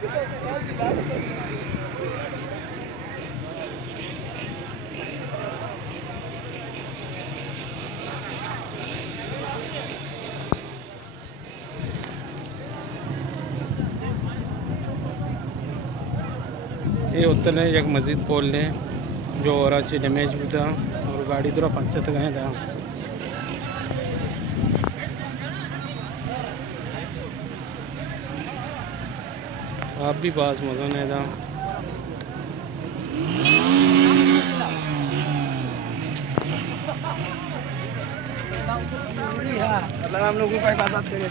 ये उतरने एक मस्जिद बोल ले जो और अच्छी डैमेज भी था और गाड़ी थोड़ा पंचर तक गया था। आप भी पास मज़ा नहीं था। हम लोगों का हिफाजत करें।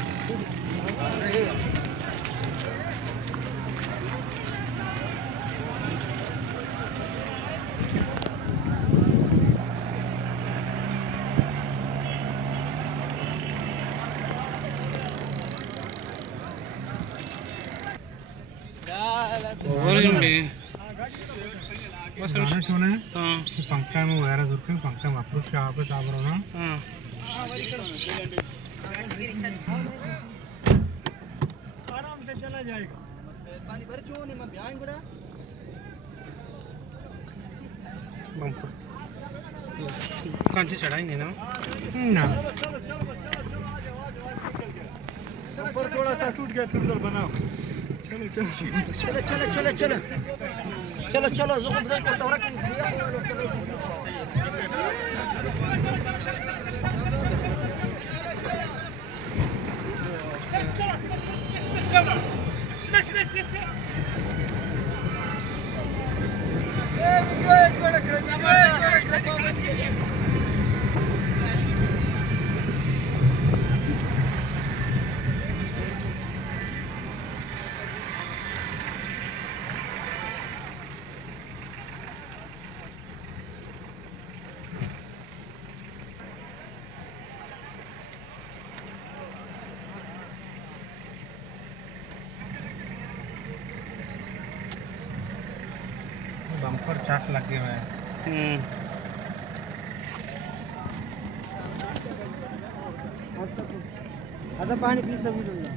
पंखा में वगैरह जुर्के पंखा में अप्रूव क्या वापस आ रहा ना। आराम से चला जाएगा। पानी भर क्यों नहीं मैं बयान गुड़ा कौन सी चढ़ाएंगे ना ना ऊपर थोड़ा सा टूट गया फिर उधर बनाओ। चलो चलो चलो चलो चलो चलो चलो ज़ुख़ुम ब्रेक करता हूँ रखिए। बम्पर चाक लगे हुए हैं। अच्छा पानी पी सभी दूंगा।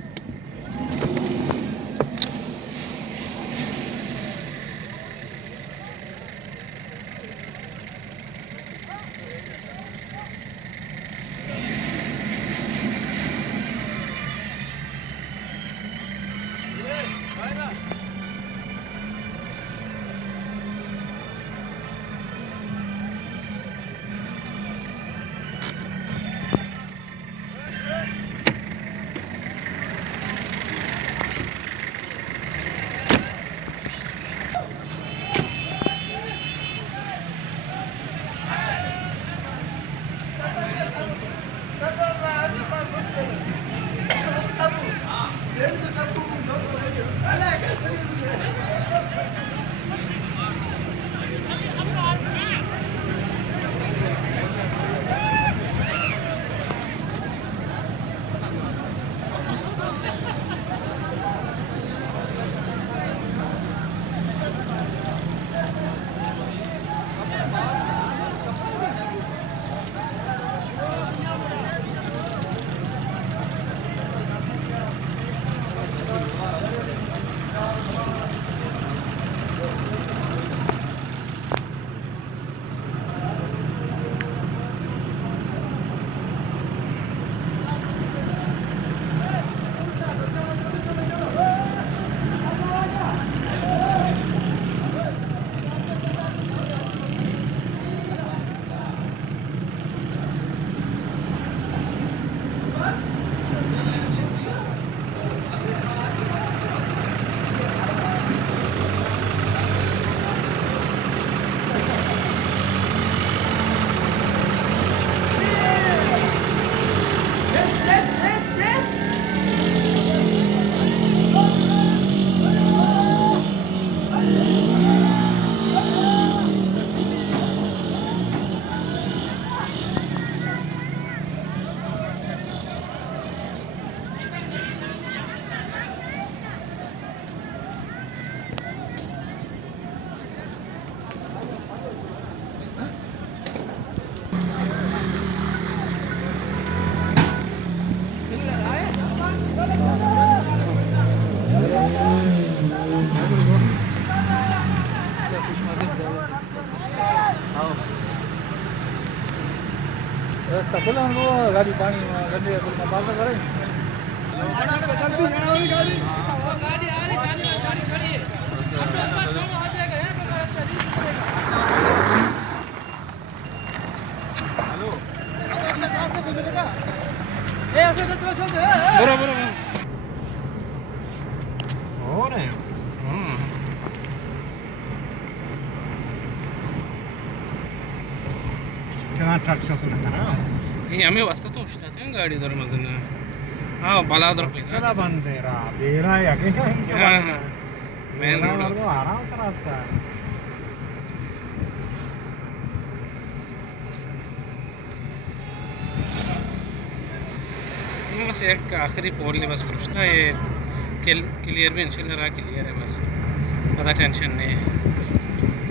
चलो हम वो गाड़ी पानी में गड्ढे में पास करें बरोबर हो रहे ट्रक आम्ही वाजता तो उठतात गाडी दरवाजन हा बलादर बंद बेरा मेन रोड आराम से रास्ता बस एक आखिरी पोल बस पूछना ये क्लियर भी इंशाल्लाह रहा क्लियर है बस ज़्यादा टेंशन नहीं है